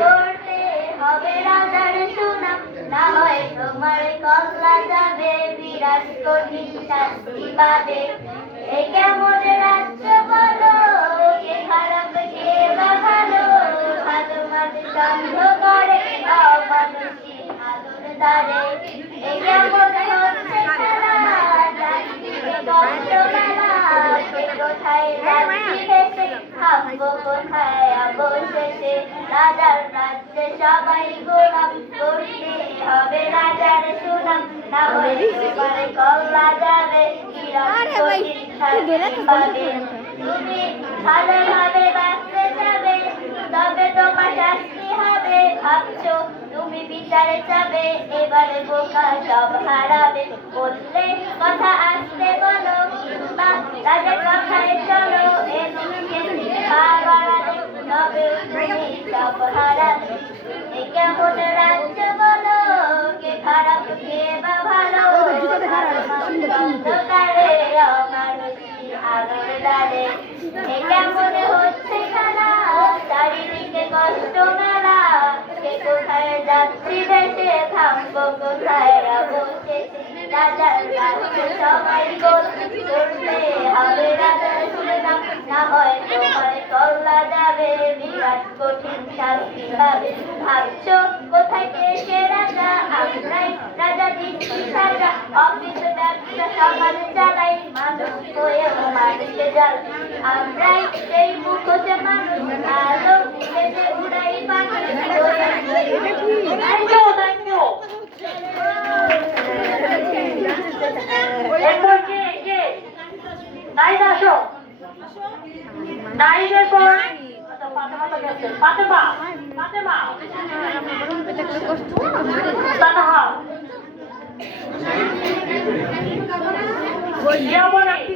করতে হবে রাজার সুনাম, না হয় তোমার কল্লা যাবে, বিরাট কঠিন শাস্তি পাবে। এ কেমন রাজ্য বলো, কে খারাপ কে বা ভালো, ভালো মানুষ অন্ধ করে অমানুষী আলোর দ্বারে। এ কেমন হচ্ছে খেলা, চারদিকে কষ্ট মেলা, কে কোথায় যাচ্ছি ভেসে, থামবো কোথায় অবশেষে। রাজার রাজ্যে সবাই গোলাম, করতে হবে রাজার সুনাম, না হলে তোমার কল্লা যাবে, বিরাট কঠিন শাস্তি পাবে। তুমি ভালোভাবে বাঁচতে যাবে, তবে তোমার শাস্তি হবে। ভাবছো তুমি বিচারে যাবে, এবারে বোকা সব হারাবে। বললে কথা আসতে বলো, কিংবা রাজার কথায় চলো, এ দুঃখে পা বাড়ালে তবে তুমি সব হারাবে। এ কেমন রাজ্য বলো, কে খারাপ কে বা ভালো, অন্ধকারে অমানুষী আলোর দ্বারে। এ কেমন হচ্ছে খেলা, চারিদিকে কষ্ট মেলা, কে কোথায় যাচ্ছি ভেসে, থামবো কোথায় অবশেষে। রাজার রাজ্যে সবাই গোল, করতে হবে রাজার সুনাম, না হয় তোমার কল্লা যাবে, বিরাট কঠিন শাস্তি পাবে। ভাবছো কোথায় কে সে রাজা, আমরাই রাজা দিচ্ছি সাজা। অফিস ব্যবসা সমাজ চালাই, মানুষ হয়েও মানুষকে জ্বাল। আমরাই সেই মুখোশে মানুষ, আলো ভেসে উড়াই পাখি। নাইনের পর ফাতেমা তো গেছে, ফাতেমা ফাতেমা তানহা যেমন একটি